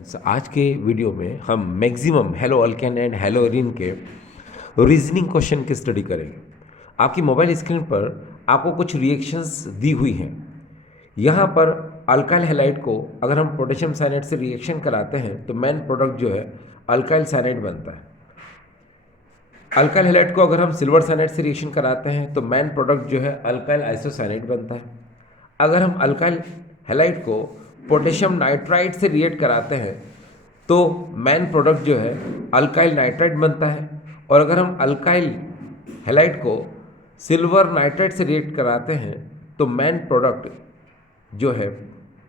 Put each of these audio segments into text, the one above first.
आज के वीडियो में हम maximum hello alkane and hello arene के रीजनिंग क्वेश्चन की स्टडी करेंगे। आपकी मोबाइल स्क्रीन पर आपको कुछ रिएक्शंस दी हुई हैं। यहाँ पर अल्काइल हैलाइड को अगर हम पोटेशियम साइनाइड से रिएक्शन कराते हैं तो मेन प्रोडक्ट जो है अल्काइल साइनाइड बनता है। अल्काइल हैलाइड को अगर हम सिल्वर साइनाइड से रिएक्शन कराते हैं तो मेन प्रोडक्ट जो है अल्काइल आइसोसाइनाइड बनता है। अगर हम अल्काइल हैलाइड को पोटेशियम नाइट्राइड से रिएक्ट कराते हैं तो मेन प्रोडक्ट जो है अल्काइल नाइट्राइड बनता है। और अगर हम अल्काइल हैलाइड को सिल्वर नाइट्राइड से रिएक्ट कराते हैं तो मेन प्रोडक्ट जो है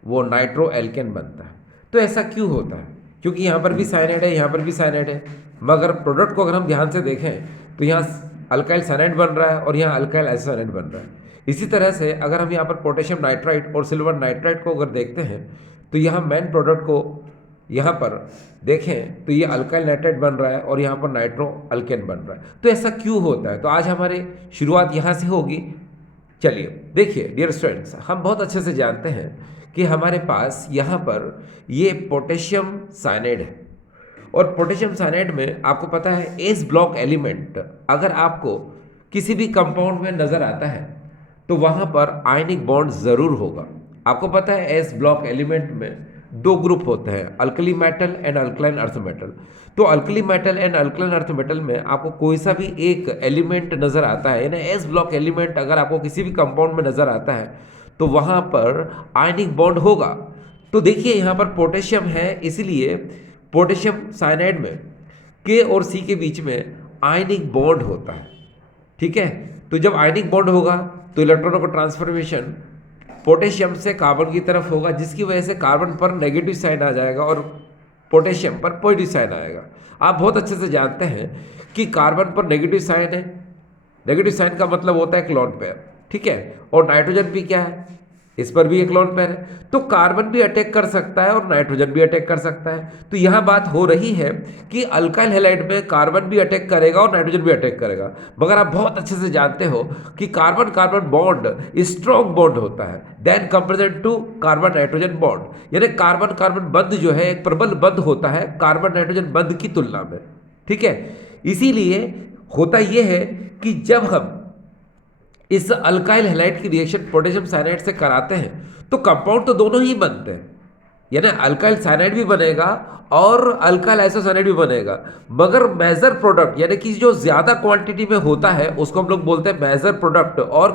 वो नाइट्रो एल्केन बनता है। तो ऐसा क्यों होता है? क्योंकि यहाँ पर भी साइनाइड है, यहाँ पर भी साइनाइड है, मगर प्रोडक्ट को अगर हम ध्यान से देखें तो यहाँ अल्काइल साइनाइड बन रहा है और यहाँ अल्काइल आइसोसाइनाइड बन रहा है। इसी तरह से अगर हम यहाँ पर पोटेशियम नाइट्राइड और सिल्वर नाइट्राइड को अगर देखते हैं तो यहाँ मेन प्रोडक्ट को यहाँ पर देखें तो ये अल्काइल नाइट्राइड बन रहा है और यहाँ पर नाइट्रो अल्केन बन रहा है। तो ऐसा क्यों होता है? तो आज हमारे शुरुआत यहाँ से होगी। चलिए देखिए डियर स्टूडेंट्स, हम बहुत अच्छे से जानते हैं कि हमारे पास यहाँ पर ये पोटेशियम साइनाइड है और पोटेशियम साइनाइड में आपको पता है एस ब्लॉक एलिमेंट अगर आपको किसी भी कंपाउंड में नज़र आता है तो वहाँ पर आयनिक बॉन्ड ज़रूर होगा। आपको पता है एस ब्लॉक एलिमेंट में दो ग्रुप होते हैं, alkali metal and alkaline earth metal. तो alkali metal and alkaline earth metal में आपको कोई सा भी एक एलिमेंट नज़र आता है, यानी एस ब्लॉक एलिमेंट अगर आपको किसी भी कंपाउंड में नज़र आता है तो वहाँ पर आयनिक बॉन्ड होगा। तो देखिए यहाँ पर पोटेशियम है, इसलिए पोटेशियम साइनाइड में के और सी के बीच में आयनिक बॉन्ड होता है। ठीक है, तो जब आयनिक बॉन्ड होगा तो इलेक्ट्रॉनों का ट्रांसफॉर्मेशन पोटेशियम से कार्बन की तरफ होगा, जिसकी वजह से कार्बन पर नेगेटिव साइन आ जाएगा और पोटेशियम पर पॉजिटिव साइन आएगा। आप बहुत अच्छे से जानते हैं कि कार्बन पर नेगेटिव साइन है, नेगेटिव साइन का मतलब होता है एक लोन पेयर। ठीक है, और नाइट्रोजन भी क्या है, इस पर भी एक लोन पेयर है। तो कार्बन भी अटैक कर सकता है और नाइट्रोजन भी अटैक कर सकता है। तो यहाँ बात हो रही है कि अल्काइल हैलाइड में कार्बन भी अटैक करेगा और नाइट्रोजन भी अटैक करेगा। मगर आप बहुत अच्छे से जानते हो कि carbon carbon bond strong bond होता है then comparison to carbon nitrogen bond, यानी कार्बन कार्बन बंध जो है एक प्रबल बंध होता है कार्बन नाइट्रोजन बंध की तुलना में। ठीक है, इसीलिए होता यह है कि जब हम इस अल्काइल हैलाइड की रिएक्शन पोटेशियम साइनाइड से कराते हैं तो कंपाउंड तो दोनों ही बनते हैं, यानी अल्काइल साइनाइड भी बनेगा और अल्काइल आइसोसाइनाइड भी बनेगा। मगर मेजर प्रोडक्ट यानी कि जो ज़्यादा क्वांटिटी में होता है उसको हम लोग बोलते हैं मेजर प्रोडक्ट। और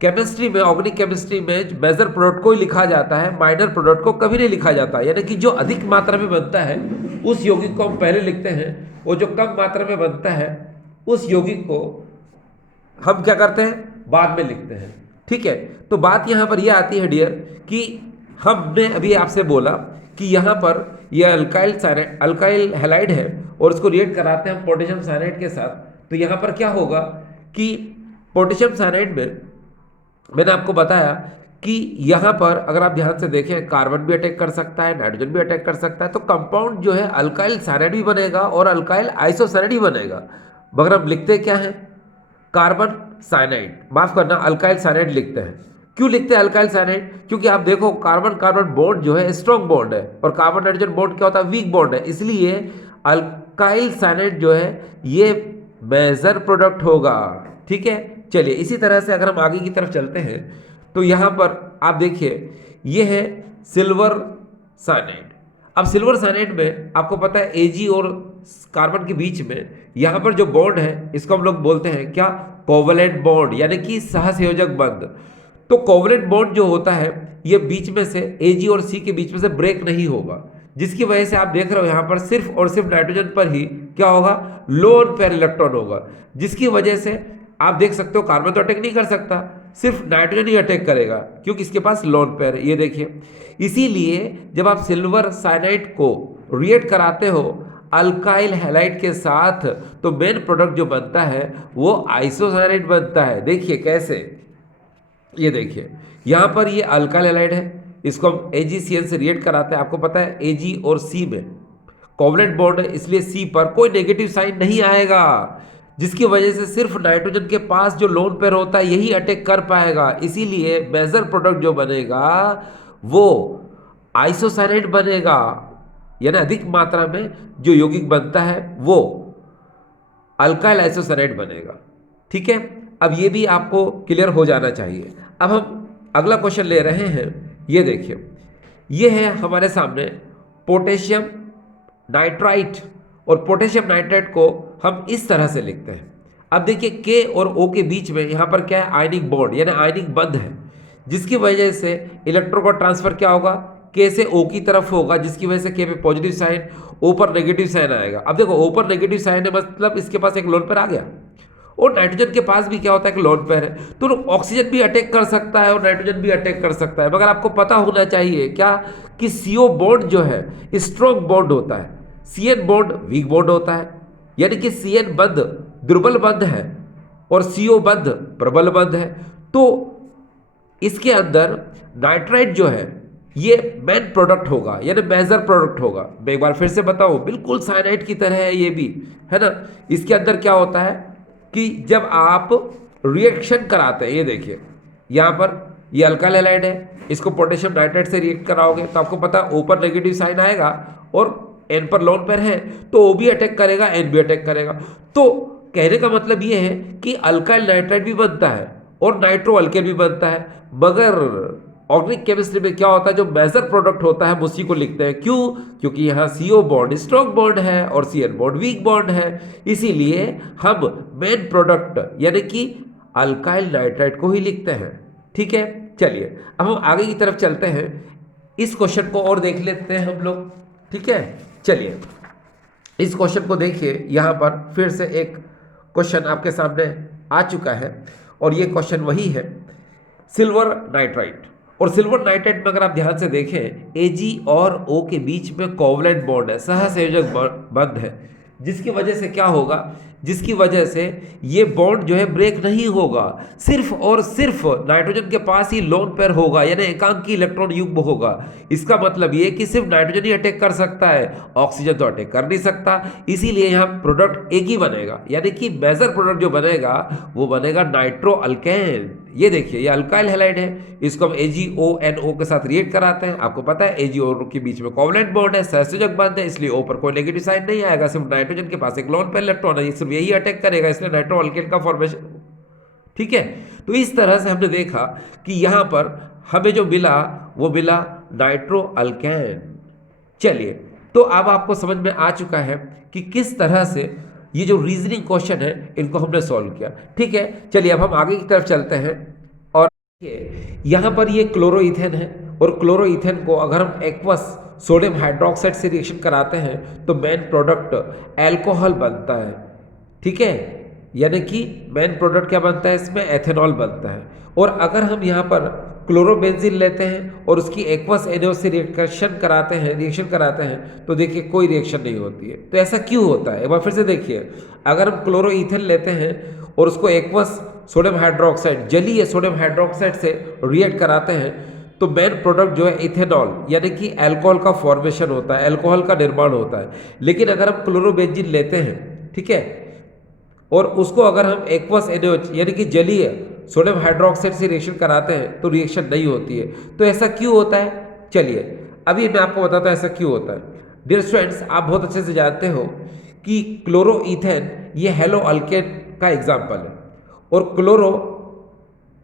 केमिस्ट्री में, ऑर्गेनिक केमिस्ट्री में मेजर प्रोडक्ट को ही लिखा जाता है, माइनर प्रोडक्ट को कभी नहीं लिखा जाता। यानी कि जो अधिक मात्रा में बनता है उस यौगिक को हम पहले लिखते हैं, और जो कम मात्रा में बनता है उस यौगिक को हम क्या करते हैं, बाद में लिखते हैं। ठीक है, तो बात यहाँ पर यह आती है डियर कि हमने अभी आपसे बोला कि यहाँ पर यह अल्काइल हैलाइड है और इसको रिएक्ट कराते हैं पोटेशियम साइनाइड के साथ। तो यहाँ पर क्या होगा कि पोटेशियम साइनाइड में मैंने आपको बताया कि यहाँ पर अगर आप ध्यान से देखें कार्बन भी अटैक कर सकता है, नाइट्रोजन भी अटैक कर सकता है। तो कंपाउंड जो है अल्काइल साइनाइड भी बनेगा और अल्काइल आइसोसाइनाइड भी बनेगा। मगर हम लिखते क्या है, कार्बन साइनाइड, माफ करना अल्काइल साइनाइड लिखते हैं। क्यों लिखते हैं अल्काइल साइनाइड? क्योंकि आप देखो कार्बन कार्बन बॉन्ड जो है स्ट्रॉन्ग बॉन्ड है और कार्बन नाइट्रोजन बॉन्ड क्या होता है, वीक बॉन्ड है। इसलिए अल्काइल साइनाइड जो है ये मेजर प्रोडक्ट होगा। ठीक है, चलिए इसी तरह से अगर हम आगे की तरफ चलते हैं तो यहाँ पर आप देखिए ये है सिल्वर साइनाइड। अब सिल्वर साइनाइड में आपको पता है एजी और कार्बन के बीच में यहाँ पर जो बॉन्ड है इसको हम लोग बोलते हैं क्या, कोवलेंट बॉन्ड, यानी कि सहसंयोजक बंध। तो कोवलेंट बॉन्ड जो होता है ये बीच में से एजी और सी के बीच में से ब्रेक नहीं होगा, जिसकी वजह से आप देख रहे हो यहाँ पर सिर्फ और सिर्फ नाइट्रोजन पर ही क्या होगा, लोन पेयर इलेक्ट्रॉन होगा। जिसकी वजह से आप देख सकते हो कार्बन तो अटैक नहीं कर सकता, सिर्फ नाइट्रोजन ही अटैक करेगा क्योंकि इसके पास लोन पेयर है। ये देखिए, इसीलिए जब आप सिल्वर साइनाइड को रिएक्ट कराते हो अल्काइल हैलाइड के साथ तो मेन प्रोडक्ट जो बनता है वो आइसोसाइनाइड बनता है। देखिए कैसे, ये देखिए यहाँ पर ये अल्काइल हैलाइड है, इसको हम AgCl से रिएक्ट कराते हैं। आपको पता है Ag और C में कोवलेंट बॉन्ड है, इसलिए C पर कोई नेगेटिव साइन नहीं आएगा, जिसकी वजह से सिर्फ नाइट्रोजन के पास जो लोन पेयर होता है यही अटैक कर पाएगा। इसीलिए मेजर प्रोडक्ट जो बनेगा वो आइसोसाइनाइड बनेगा। यानी अधिक मात्रा में जो यौगिक बनता है वो अल्काइल आइसोसाइनेट बनेगा। ठीक है, अब ये भी आपको क्लियर हो जाना चाहिए। अब हम अगला क्वेश्चन ले रहे हैं, ये देखिए, ये है हमारे सामने पोटेशियम नाइट्राइट, और पोटेशियम नाइट्राइट को हम इस तरह से लिखते हैं। अब देखिए के और ओ के बीच में यहाँ पर क्या है, आयनिक बॉन्ड यानी आयनिक बंध है, जिसकी वजह से इलेक्ट्रॉन का ट्रांसफर क्या होगा, के से ओ की तरफ होगा, जिसकी वजह से के पे पॉजिटिव साइन, ओ पर नेगेटिव साइन आएगा। अब देखो ओ पर नेगेटिव साइन है, मतलब इसके पास एक लोन पेयर आ गया, और नाइट्रोजन के पास भी क्या होता है कि लोन पेयर है, तो ऑक्सीजन भी अटैक कर सकता है और नाइट्रोजन भी अटैक कर सकता है। मगर आपको पता होना चाहिए क्या कि सीओ बॉन्ड जो है स्ट्रॉन्ग बॉन्ड होता है, सीएन बॉन्ड वीक बॉन्ड होता है, यानी कि सीएन बंध दुर्बल बंध है और सीओ बंध प्रबल बंध है। तो इसके अंदर नाइट्राइट जो है ये मेन प्रोडक्ट होगा, यानी मेजर प्रोडक्ट होगा। मैं एक बार फिर से बताऊं, बिल्कुल साइनाइड की तरह है ये भी, है ना। इसके अंदर क्या होता है कि जब आप रिएक्शन कराते हैं, ये देखिए यहाँ पर ये अल्काइल हैलाइड है, इसको पोटेशियम नाइट्राइट से रिएक्ट कराओगे तो आपको पता है ओ पर नेगेटिव साइन आएगा और एन पर लोन पेयर है, तो ओ भी अटैक करेगा, एन भी अटैक करेगा। तो कहने का मतलब ये है कि अल्काइल नाइट्राइट भी बनता है और नाइट्रो अल्केन भी बनता है, मगर ऑर्गेनिक केमिस्ट्री में क्या होता है, जो मेजर प्रोडक्ट होता है हम उसी को लिखते हैं। क्यों? क्योंकि यहाँ सीओ बॉन्ड स्ट्रॉन्ग बॉन्ड है और सीएन बॉन्ड वीक बॉन्ड है, इसीलिए हम मेन प्रोडक्ट यानी कि अल्काइल नाइट्राइट को ही लिखते हैं। ठीक है, चलिए अब हम आगे की तरफ चलते हैं, इस क्वेश्चन को और देख लेते हैं हम लोग। ठीक है, चलिए इस क्वेश्चन को देखिए, यहाँ पर फिर से एक क्वेश्चन आपके सामने आ चुका है और ये क्वेश्चन वही है सिल्वर नाइट्राइट। और सिल्वर नाइट्राइट में अगर आप ध्यान से देखें, एजी और ओ के बीच में कोवलेंट बॉन्ड है, सहसंयोजक बंध है, जिसकी वजह से क्या होगा, जिसकी वजह से ये बॉन्ड जो है ब्रेक नहीं होगा, सिर्फ और सिर्फ नाइट्रोजन के पास ही लोन पेयर होगा, यानी एकांकी इलेक्ट्रॉन युग्म होगा। इसका मतलब ये कि सिर्फ नाइट्रोजन ही अटैक कर सकता है, ऑक्सीजन तो अटैक कर नहीं सकता, इसीलिए यहाँ प्रोडक्ट एक ही बनेगा, यानी कि मेजर प्रोडक्ट जो बनेगा वो बनेगा नाइट्रो अल्केन। ये देखिए ये अल्काइल हैलाइड है, इसको हम AgONO के साथ रिएक्ट कराते हैं। आपको पता है AgONO के बीच में कोवलेंट बॉन्ड है, सहसंयोजक बंध है, इसलिए O पर कोई नेगेटिव साइन नहीं आएगा, सिर्फ नाइट्रोजन के पास एक लोन पेयर इलेक्ट्रॉन है, सिर्फ यही अटैक करेगा, इसलिए नाइट्रो अल्केन का फॉर्मेशन। ठीक है, तो इस तरह से हमने देखा कि यहाँ पर हमें जो मिला वो मिला नाइट्रो अल्केन। चलिए, तो अब आपको समझ में आ चुका है कि किस तरह से ये जो रीजनिंग क्वेश्चन है इनको हमने सॉल्व किया। ठीक है, चलिए अब हम आगे की तरफ चलते हैं, और यहाँ पर ये क्लोरोइथेन है, और क्लोरोइथेन को अगर हम एक्वस सोडियम हाइड्रोक्साइड से रिएक्शन कराते हैं तो मेन प्रोडक्ट एल्कोहल बनता है। ठीक है, यानी कि मेन प्रोडक्ट क्या बनता है, इसमें एथेनॉल बनता है। और अगर हम यहाँ पर क्लोरोबेंजीन लेते हैं और उसकी एक्वस NO से रिएक्शन कराते हैं तो देखिए कोई रिएक्शन नहीं होती है। तो ऐसा क्यों होता है, एक बार फिर से देखिए, अगर हम क्लोरोइथेन लेते हैं और उसको एक्वस सोडियम हाइड्रोक्साइड, जलीय सोडियम हाइड्रोक्साइड से रिएक्ट कराते हैं तो मेन प्रोडक्ट जो है इथेनॉल यानी कि अल्कोहल का फॉर्मेशन होता है, अल्कोहल का निर्माण होता है। लेकिन अगर हम क्लोरोबेंजीन लेते हैं, ठीक है, और उसको अगर हम एक्वस NaOH यानी कि जलीय सोडियम हाइड्रोक्साइड से रिएक्शन कराते हैं तो रिएक्शन नहीं होती है। तो ऐसा क्यों होता है, चलिए अभी मैं आपको बताता हूँ ऐसा क्यों होता है। डियर स्टूडेंट्स, आप बहुत अच्छे से जानते हो कि क्लोरोइथेन ये हेलो अल्केन का एग्जाम्पल है और क्लोरो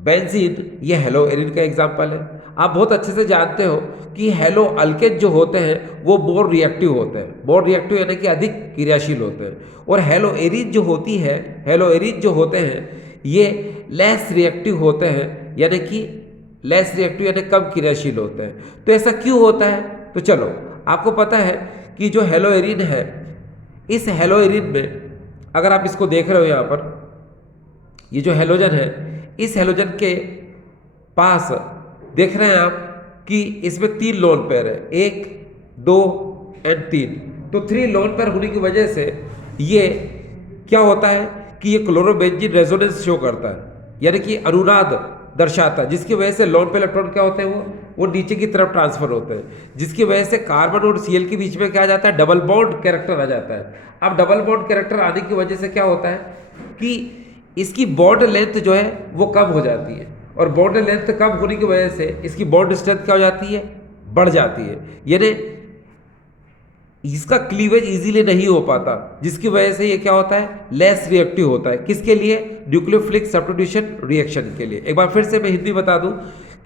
बेंजीन ये हेलो एरिन का एग्जाम्पल है। आप बहुत अच्छे से जानते हो कि हेलो अल्केन जो होते हैं वो मोर रिएक्टिव होते हैं, मोर रिएक्टिव यानी कि अधिक क्रियाशील होते हैं, और हेलो एरिन जो होती है, हेलो एरिन जो होते हैं ये लेस रिएक्टिव होते हैं, यानी कि लेस रिएक्टिव यानी कम क्रियाशील होते हैं। तो ऐसा क्यों होता है, तो चलो आपको पता है कि जो हेलो एरिन है, इस हेलो एरिन में अगर आप इसको देख रहे हो यहाँ पर, ये जो हेलोजन है, इस हेलोजन के पास देख रहे हैं आप कि इसमें 3 लोन पेयर है, 1 2 और 3। तो 3 लोन पेयर होने की वजह से ये क्या होता है कि ये क्लोरोबेंजीन रेजोनेंस शो करता है, यानी कि अनुनाद दर्शाता है, जिसकी वजह से लोन पेयर इलेक्ट्रॉन क्या होते हैं, वो नीचे की तरफ ट्रांसफर होते हैं, जिसकी वजह से कार्बन और Cl के बीच में क्या आ जाता है, डबल बॉन्ड कैरेक्टर आ जाता है। अब डबल बॉन्ड कैरेक्टर आने की वजह से क्या होता है कि इसकी बॉन्ड लेंथ जो है वो कम हो जाती है, और बॉन्ड लेंथ कम होने की वजह से इसकी बॉन्ड स्ट्रेंथ क्या हो जाती है, बढ़ जाती है। यानी इसका क्लीवेज इजीली नहीं हो पाता, जिसकी वजह से ये क्या होता है, लेस रिएक्टिव होता है। किसके लिए, न्यूक्लियोफिलिक सब्स्टिट्यूशन रिएक्शन के लिए। एक बार फिर से मैं हिंदी बता दूं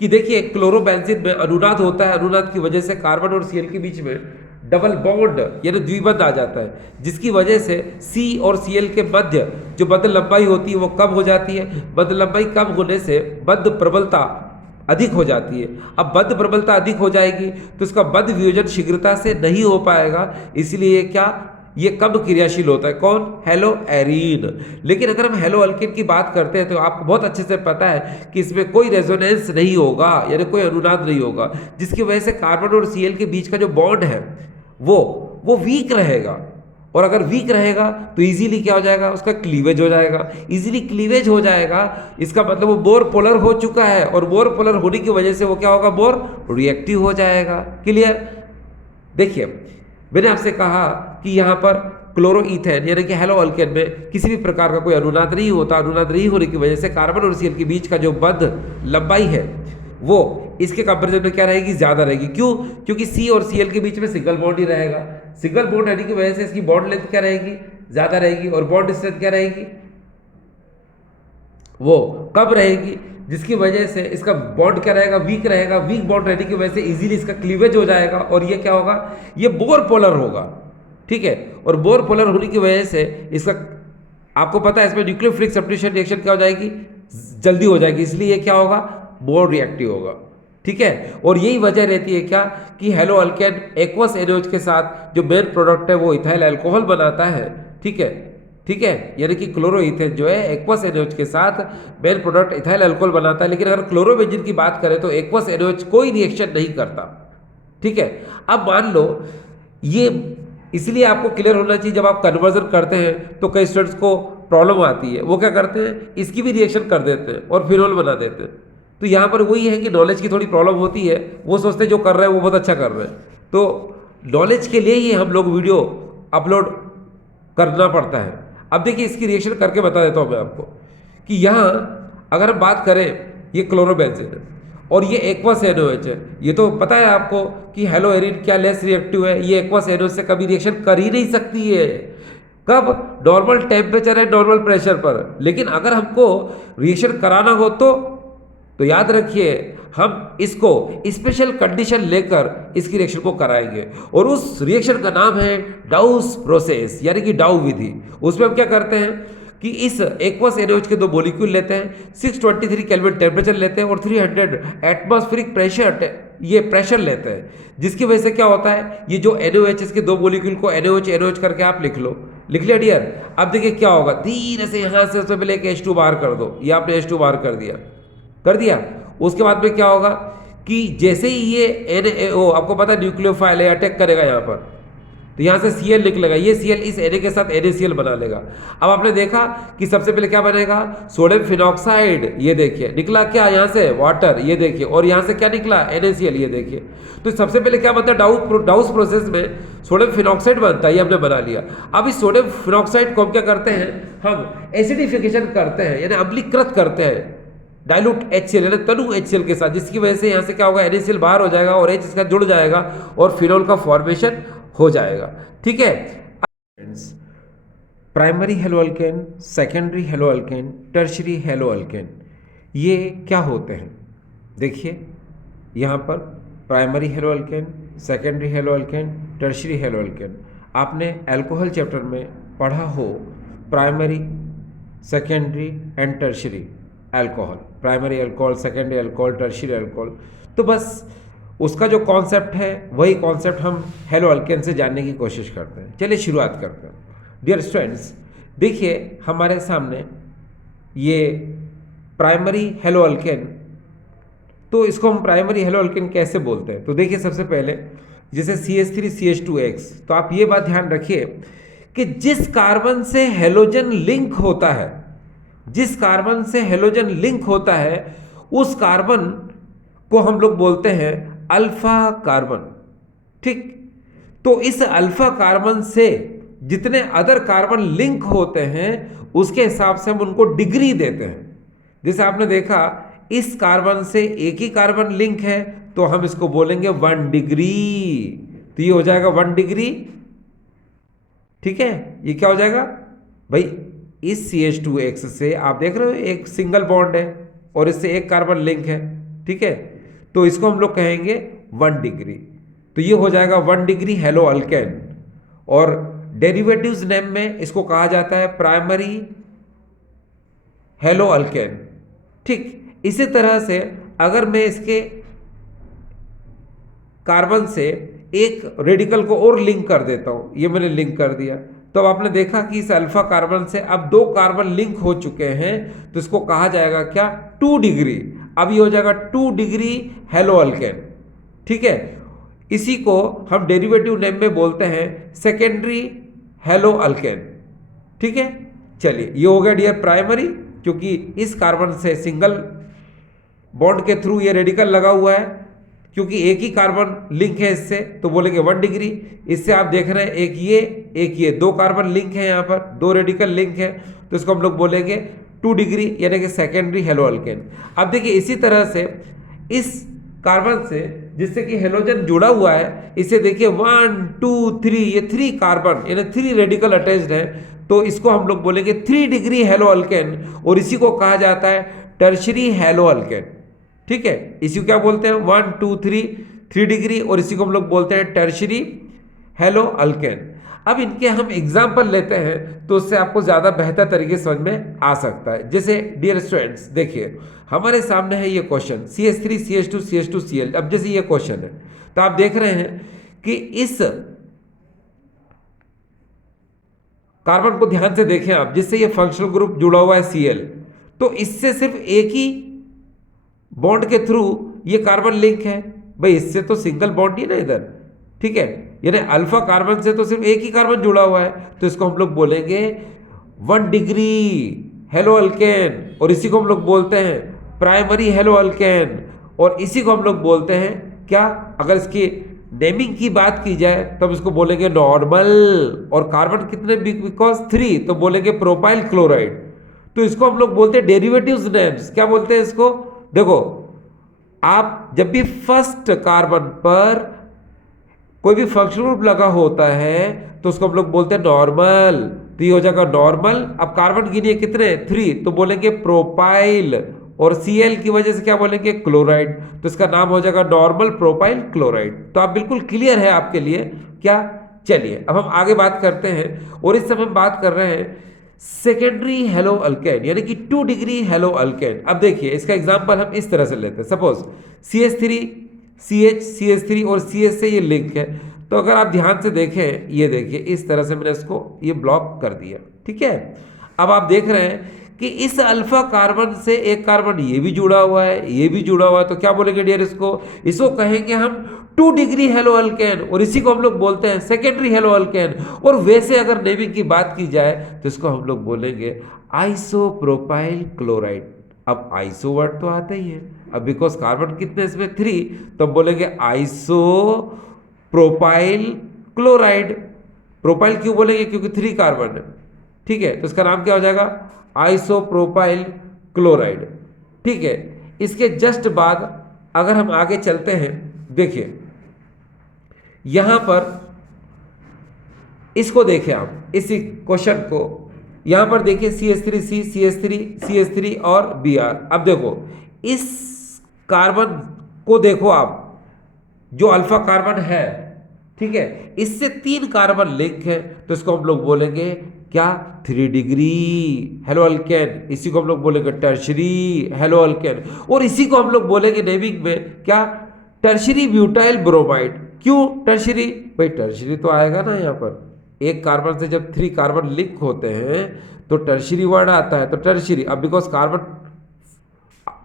कि देखिए क्लोरोबेंजीन में अनुनाद होता है, अनुनाद की वजह से कार्बन और सीएल के बीच में डबल बॉन्ड यानी द्विबंध आ जाता है, जिसकी वजह से सी और सीएल के मध्य जो बंध लंबाई होती है वो कम हो जाती है। बंध लंबाई कम होने से बंध प्रबलता अधिक हो जाती है। अब बंध प्रबलता अधिक हो जाएगी तो इसका बंध वियोजन शीघ्रता से नहीं हो पाएगा, इसलिए क्या, ये कम क्रियाशील होता है। कौन, हेलो एरीन। लेकिन अगर हम हेलो अल्केन की बात करते हैं तो आपको बहुत अच्छे से पता है कि इसमें कोई रेजोनेंस नहीं होगा, यानी कोई अनुनाद नहीं होगा, जिसकी वजह से कार्बन और सीएल के बीच का जो बॉन्ड है वो वीक रहेगा। और अगर वीक रहेगा तो इजीली क्या हो जाएगा, उसका क्लीवेज हो जाएगा। इजीली क्लीवेज हो जाएगा, इसका मतलब वो बोर पोलर हो चुका है, और बोर पोलर होने की वजह से वो क्या होगा, बोर रिएक्टिव हो जाएगा। क्लियर। देखिए मैंने आपसे कहा कि यहाँ पर क्लोरोईथेन यानी कि हेलो अल्केन में किसी भी प्रकार का कोई अनुनाद नहीं होता। अनुनाद नहीं होने की वजह से कार्बन और सीएल के बीच का जो बंध लंबाई है वो इसके कंपेरिजन में क्या रहेगी, ज्यादा रहेगी। क्यों, क्योंकि सी और सीएल के बीच में सिंगल बॉन्ड ही रहेगा। सिंगल बॉन्ड रहने की वजह से इसकी बॉन्ड लेंथ क्या रहेगी, ज्यादा रहेगी, और बॉन्ड स्ट्रेंथ क्या रहेगी, वो कम रहेगी, जिसकी वजह से इसका बॉन्ड क्या रहेगा, वीक रहेगा। वीक बॉन्ड रहने की वजह से इजीली इसका क्लीवेज हो जाएगा, और ये क्या होगा, ये बोर पोलर होगा। ठीक है, और बोर पोलर होने की वजह से इसका, आपको पता है इसमें न्यूक्लियोफिलिक सब्स्टिट्यूशन रिएक्शन क्या हो जाएगी, जल्दी हो जाएगी, इसलिए ये क्या होगा, बोर रिएक्टिव होगा। ठीक है, और यही वजह रहती है क्या, कि हेलो अल्केन एक्वस एनओएच के साथ जो मेन प्रोडक्ट है वो इथाइल अल्कोहल बनाता है। ठीक है, ठीक है, यानी कि क्लोरोईथेन जो है एक्वस एनओएच के साथ मेन प्रोडक्ट इथाइल अल्कोहल बनाता है। लेकिन अगर क्लोरोबेंजीन की बात करें तो एक्वस एनओएच कोई रिएक्शन नहीं करता। ठीक है, अब मान लो ये, इसलिए आपको क्लियर होना चाहिए, जब आप कन्वर्जन करते हैं तो कई स्टूडेंट्स को प्रॉब्लम आती है, वो क्या करते हैं, इसकी भी रिएक्शन कर देते हैं और फिनोल बना देते हैं। तो यहाँ पर वही है कि नॉलेज की थोड़ी प्रॉब्लम होती है, वो सोचते हैं जो कर रहे हैं वो बहुत अच्छा कर रहे हैं। तो नॉलेज के लिए ही हम लोग वीडियो अपलोड करना पड़ता है। अब देखिए इसकी रिएक्शन करके बता देता हूँ मैं आपको कि यहाँ अगर हम बात करें, ये क्लोरोबेंजीन है और ये एक्वस एनओएच है। ये तो पता है आपको कि हेलो एरीन क्या लेस रिएक्टिव है, ये एक्वस एनओएच से कभी रिएक्शन कर ही नहीं सकती है। कब, नॉर्मल टेम्परेचर है, नॉर्मल प्रेशर पर। लेकिन अगर हमको रिएक्शन कराना हो तो याद रखिए हम इसको स्पेशल कंडीशन लेकर इसकी रिएक्शन को कराएंगे, और उस रिएक्शन का नाम है डाउस प्रोसेस, यानी कि डाउ विधि। उसमें हम क्या करते हैं कि इस एक्वस एनओएच के दो मॉलिक्यूल लेते हैं, 623 केल्विन टेम्परेचर लेते हैं और 300 एटमॉस्फेरिक प्रेशर, ये प्रेशर लेते हैं, जिसकी वजह से क्या होता है, ये जो एनओएच इसके दो मॉलिक्यूल को एनओएच एनओएच करके आप लिख लो, लिख लिया डियर। अब देखिए क्या होगा, धीरे से यहाँ से सबसे पहले एक H2 बाहर कर दो, ये आपने H2 बाहर कर दिया। उसके बाद में क्या होगा कि जैसे ही ये NaO, आपको पता है न्यूक्लियोफाइल है, अटैक करेगा यहाँ पर, तो यहाँ से Cl निकलेगा, ये Cl इस Na के साथ NaCl बना लेगा। अब आपने देखा कि सबसे पहले क्या बनेगा, सोडियम फिनॉक्साइड, ये देखिए निकला क्या, यहाँ से वाटर, ये देखिए, और यहाँ से क्या निकला, NaCl, ये देखिए। तो सबसे पहले क्या बनता है, डाउस प्रोसेस में सोडियम फिनॉक्साइड बनता है, ये हमने बना लिया। अब इस सोडियम फिनॉक्साइड को हम क्या करते हैं, हम एसिडिफिकेशन करते हैं, यानी अम्लीकृत करते हैं डाइल्यूट HCl यानी तनु HCl के साथ, जिसकी वजह से यहाँ से क्या होगा, NaCl बाहर हो जाएगा और H इसका जुड़ जाएगा और फिनोल का फॉर्मेशन हो जाएगा। ठीक है, primary hello alkane, secondary hello alkane, tertiary hello alkane, ये क्या होते हैं। देखिए यहाँ पर primary hello alkane, secondary hello alkane, tertiary hello alkane, आपने अल्कोहल चैप्टर में पढ़ा हो, primary, secondary and tertiary alcohol, primary alcohol, secondary alcohol, tertiary alcohol. तो बस उसका जो कॉन्सेप्ट है वही कॉन्सेप्ट हम हेलो अल्केन से जानने की कोशिश करते हैं। चलिए शुरुआत करते हैं। डियर स्टूडेंट्स, देखिए हमारे सामने ये प्राइमरी हेलो अल्केन, तो इसको हम प्राइमरी हेलो अल्केन कैसे बोलते हैं। तो देखिए सबसे पहले जैसे CH3CH2X, तो आप ये बात ध्यान रखिए कि जिस कार्बन से हेलोजन लिंक होता है, जिस कार्बन से हेलोजन लिंक होता है उस कार्बन को हम लोग बोलते हैं अल्फा कार्बन। ठीक, तो इस अल्फा कार्बन से जितने अदर कार्बन लिंक होते हैं उसके हिसाब से हम उनको डिग्री देते हैं। जैसे आपने देखा इस कार्बन से एक ही कार्बन लिंक है तो हम इसको बोलेंगे 1 डिग्री, तो ये हो जाएगा 1 डिग्री ठीक है, ये क्या हो जाएगा भाई, इस CH2X से आप देख रहे हो एक सिंगल बॉन्ड है और इससे एक कार्बन लिंक है, ठीक है, तो इसको हम लोग कहेंगे 1 डिग्री। तो ये हो जाएगा 1 डिग्री हेलो अल्केन, और डेरिवेटिव्स नेम में इसको कहा जाता है प्राइमरी हेलो अल्केन। ठीक इसी तरह से अगर मैं इसके कार्बन से एक रेडिकल को और लिंक कर देता हूं, ये मैंने लिंक कर दिया, तो अब आपने देखा कि इस अल्फा कार्बन से अब 2 कार्बन लिंक हो चुके हैं, तो इसको कहा जाएगा क्या, 2 डिग्री। अब ये हो जाएगा 2 डिग्री हेलो अल्केन, ठीक है। इसी को हम डेरिवेटिव नेम में बोलते हैं सेकेंडरी हेलो अल्केन, ठीक है। चलिए ये हो गया डियर प्राइमरी, क्योंकि इस कार्बन से सिंगल बॉन्ड के थ्रू ये रेडिकल लगा हुआ है, क्योंकि एक ही कार्बन लिंक है इससे, तो बोलेंगे 1 डिग्री। इससे आप देख रहे हैं एक ये 2 कार्बन लिंक है, यहाँ पर 2 रेडिकल लिंक है, तो इसको हम लोग बोलेंगे 2 डिग्री, यानी कि सेकेंडरी हेलो अल्केन। अब देखिए इसी तरह से इस कार्बन से जिससे कि हेलोजन जुड़ा हुआ है, इसे देखिए 1 2 3, ये 3 कार्बन यानी 3 रेडिकल अटैच्ड है, तो इसको हम लोग बोलेंगे 3 डिग्री हेलो अल्केन, और इसी को कहा जाता है टर्शरी हेलो अल्केन, ठीक है। इसी को क्या बोलते हैं, 1 2 3 डिग्री, और इसी को हम लोग बोलते हैं टर्शरी हेलो अल्केन। अब इनके हम एग्जाम्पल लेते हैं, तो उससे आपको ज़्यादा बेहतर तरीके से समझ में आ सकता है। जैसे डियर स्टूडेंट्स देखिए, हमारे सामने है ये question CH3 CH2 CH2 Cl। अब जैसे ये क्वेश्चन है, तो आप देख रहे हैं कि इस कार्बन को ध्यान से देखें आप, जिससे ये फंक्शनल ग्रुप जुड़ा हुआ है Cl, तो इससे सिर्फ एक ही बॉन्ड के थ्रू ये कार्बन लिंक है भाई, इससे तो सिंगल बॉन्ड ही ना इधर, ठीक है, यानी अल्फा कार्बन से तो सिर्फ एक ही कार्बन जुड़ा हुआ है, तो इसको हम लोग बोलेंगे 1 डिग्री हेलो अल्केन, और इसी को हम लोग बोलते हैं प्राइमरी हेलो अल्केन, और इसी को हम लोग बोलते हैं क्या, अगर इसकी नेमिंग की बात की जाए तो हम इसको बोलेंगे नॉर्मल, और कार्बन कितने, बिकॉज 3, तो बोलेंगे प्रोपाइल क्लोराइड। तो इसको हम लोग बोलते हैं डेरिवेटिव्स नेम्स, क्या बोलते हैं इसको, देखो आप जब भी फर्स्ट कार्बन पर कोई भी फंक्शनल ग्रुप लगा होता है तो उसको हम लोग बोलते हैं नॉर्मल, तो ये हो जाएगा नॉर्मल। अब कार्बन गिनिए कितने, 3, तो बोलेंगे प्रोपाइल, और Cl की वजह से क्या बोलेंगे, क्लोराइड, तो इसका नाम हो जाएगा नॉर्मल प्रोपाइल क्लोराइड। तो आप बिल्कुल क्लियर है आपके लिए क्या। चलिए अब हम आगे बात करते हैं, और इस समय हम बात कर रहे हैं सेकेंडरी हेलो अल्केन, यानी कि 2 डिग्री हेलो अल्केन। अब देखिए इसका एग्जांपल हम इस तरह से लेते हैं, सपोज CH3 CH CH3 और CH से ये लिंक है, तो अगर आप ध्यान से देखें, ये देखिए इस तरह से मैंने इसको ये ब्लॉक कर दिया, ठीक है। अब आप देख रहे हैं कि इस अल्फा कार्बन से एक कार्बन ये भी जुड़ा हुआ है, ये भी जुड़ा हुआ है, तो क्या बोलेंगे डियर, इसको कहेंगे हम 2 डिग्री हेलो अल्केन, और इसी को हम लोग बोलते हैं सेकेंडरी हेलो अल्केन। और वैसे अगर नेमिंग की बात की जाए तो इसको हम लोग बोलेंगे आइसोप्रोपाइल क्लोराइड। अब आइसो वर्ड तो आता ही है, अब बिकॉज कार्बन कितने इसमें 3, तो हम बोलेंगे आइसो प्रोपाइल क्लोराइड। प्रोपाइल क्यों बोलेंगे, क्योंकि 3 कार्बन है, ठीक है, तो इसका नाम क्या हो जाएगा, आइसोप्रोपाइल क्लोराइड, ठीक है। इसके जस्ट बाद अगर हम आगे चलते हैं, देखिए यहां पर इसको देखें आप, इस क्वेश्चन को यहां पर देखिए CH3C CH3 CH3 और Br। अब देखो इस कार्बन को देखो आप, जो अल्फा कार्बन है, ठीक है, इससे 3 कार्बन लिंक है, तो इसको हम लोग बोलेंगे क्या, 3 डिग्री हेलो अल्केन, इसी को हम लोग बोलेंगे टर्शरी हेलो अल्केन, और इसी को हम लोग बोलेंगे नेमिंग में क्या, टर्शरी ब्यूटाइल ब्रोमाइड। क्यों टर्शरी, भाई टर्शरी तो आएगा ना, यहाँ पर एक कार्बन से जब 3 कार्बन लिंक होते हैं तो टर्शरी वर्ड आता है, तो टर्शरी। अब बिकॉज कार्बन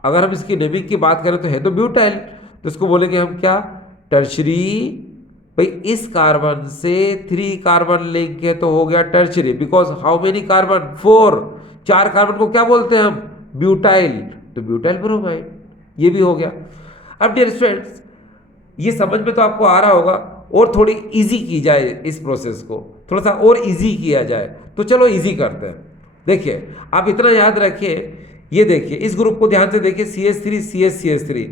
अगर हम इसकी नेमिंग की बात करें तो है तो ब्यूटाइल, तो इसको बोलेंगे हम क्या, टर्शरी। भाई इस कार्बन से 3 कार्बन लिंक है तो हो गया tertiary, because how many carbon, 4, 4 carbon को क्या बोलते हैं हम, ब्यूटाइल, तो ब्यूटाइल ब्रोमाइड, ये भी हो गया। अब डियर स्टूडेंट्स ये समझ में तो आपको आ रहा होगा, और थोड़ी इजी की जाए इस प्रोसेस को, थोड़ा सा और इजी किया जाए, तो चलो इजी करते हैं। देखिए आप इतना याद रखिए, ये देखिए इस ग्रुप को ध्यान से देखिए, CH3 CH CH3,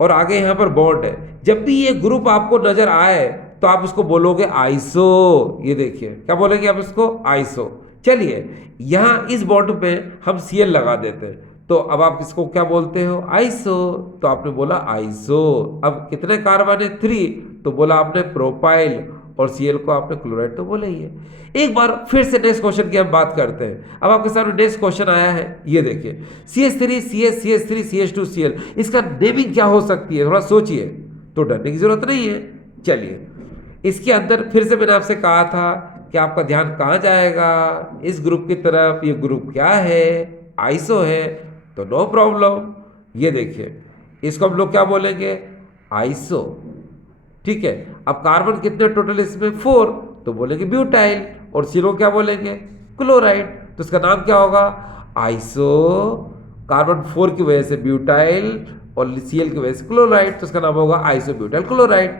और आगे यहाँ पर बॉन्ड है। जब भी ये ग्रुप आपको नजर आए तो आप इसको बोलोगे आइसो। ये देखिए क्या बोलेंगे आप इसको, आइसो। चलिए यहाँ इस बॉन्ड पे हम Cl लगा देते हैं, तो अब आप इसको क्या बोलते हो, आइसो। तो आपने बोला आइसो। अब कितने कार्बन है, 3, तो बोला आपने प्रोपाइल, और Cl को आपने क्लोराइड तो बोला ही है। एक बार फिर से नेक्स्ट क्वेश्चन की हम बात करते हैं। अब आपके सामने नेक्स्ट क्वेश्चन आया है, ये देखिए CH3 CS CH3 CH2 Cl, इसका नेमिंग क्या हो सकती है, थोड़ा सोचिए। तो डरने की जरूरत नहीं है। चलिए इसके अंदर फिर से मैंने आपसे कहा था कि आपका ध्यान कहाँ जाएगा, इस ग्रुप की तरफ। ये ग्रुप क्या है, आइसो है, तो नो प्रॉब्लम। ये देखिए इसको हम लोग क्या बोलेंगे, आइसो। ठीक है, अब कार्बन कितने टोटल इसमें, 4, तो बोलेंगे ब्यूटाइल, और सीरो क्या बोलेंगे, क्लोराइड। तो इसका नाम क्या होगा, आइसो। कार्बन 4 की वजह से ब्यूटाइल और Cl की वजह से क्लोराइड, तो इसका नाम होगा आइसोब्यूटाइल क्लोराइड,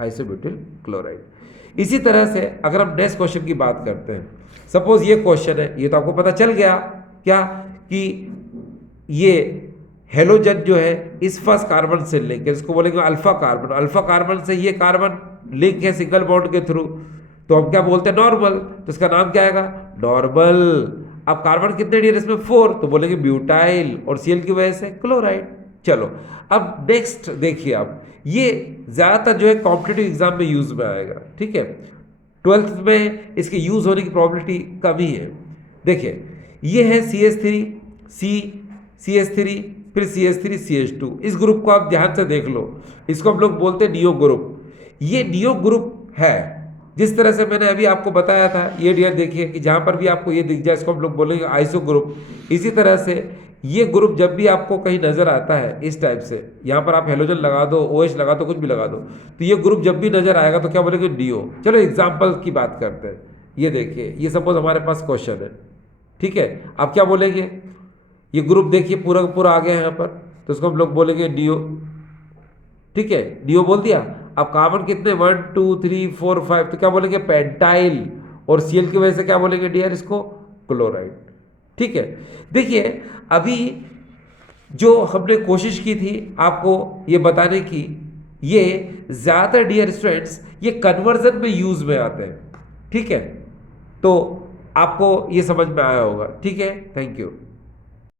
आइसोब्यूटाइल क्लोराइड। इसी तरह से अगर हम नेक्स्ट क्वेश्चन की बात करते हैं, सपोज ये क्वेश्चन है, ये तो आपको पता चल गया क्या कि ये हेलोजन जो है इस फर्स्ट कार्बन से लिंक है, इसको बोलेंगे अल्फा कार्बन। अल्फा कार्बन से ये कार्बन लिंक है सिंगल बॉन्ड के थ्रू, तो हम क्या बोलते हैं, नॉर्मल। तो इसका नाम क्या आएगा, नॉर्मल। अब कार्बन कितने डियर इसमें, 4, तो बोलेंगे ब्यूटाइल, और Cl की वजह से क्लोराइड। चलो अब नेक्स्ट देखिए आप, ये ज़्यादातर जो है कॉम्पिटिटिव एग्जाम में यूज में आएगा। ठीक है, 12th में इसके यूज होने की प्रोबेबिलिटी कम ही है। देखिए ये है CH3 CH3 फिर CH3 CH2, इस ग्रुप को आप ध्यान से देख लो, इसको हम लोग बोलते हैं नियो ग्रुप। ये नियो ग्रुप है, जिस तरह से मैंने अभी आपको बताया था। ये डियर देखिए कि जहाँ पर भी आपको ये दिख जाए इसको हम लोग बोलेंगे आइसो ग्रुप। इसी तरह से ये ग्रुप जब भी आपको कहीं नज़र आता है इस टाइप से, यहाँ पर आप हेलोजन लगा दो, OH लगा दो, कुछ भी लगा दो, तो ये ग्रुप जब भी नज़र आएगा तो क्या बोलेंगे, नियो। चलो एग्जाम्पल की बात करते हैं। ये देखिए ये सपोज हमारे पास क्वेश्चन है, ठीक है, आप क्या बोलेंगे, ये ग्रुप देखिए पूरा का पूरा आ गया है यहाँ पर, तो इसको हम लोग बोलेंगे नियो। ठीक है, नियो बोल दिया। अब कार्बन कितने, 1 2 3 4 5, तो क्या बोलेंगे, पेंटाइल, और Cl की वजह से क्या बोलेंगे डियर, इसको क्लोराइड। ठीक है, देखिए अभी जो हमने कोशिश की थी आपको ये बताने की, ये ज़्यादातर डियर स्टूडेंट्स ये कन्वर्जन में यूज में आते हैं। ठीक है, तो आपको ये समझ में आया होगा। ठीक है, थैंक यू।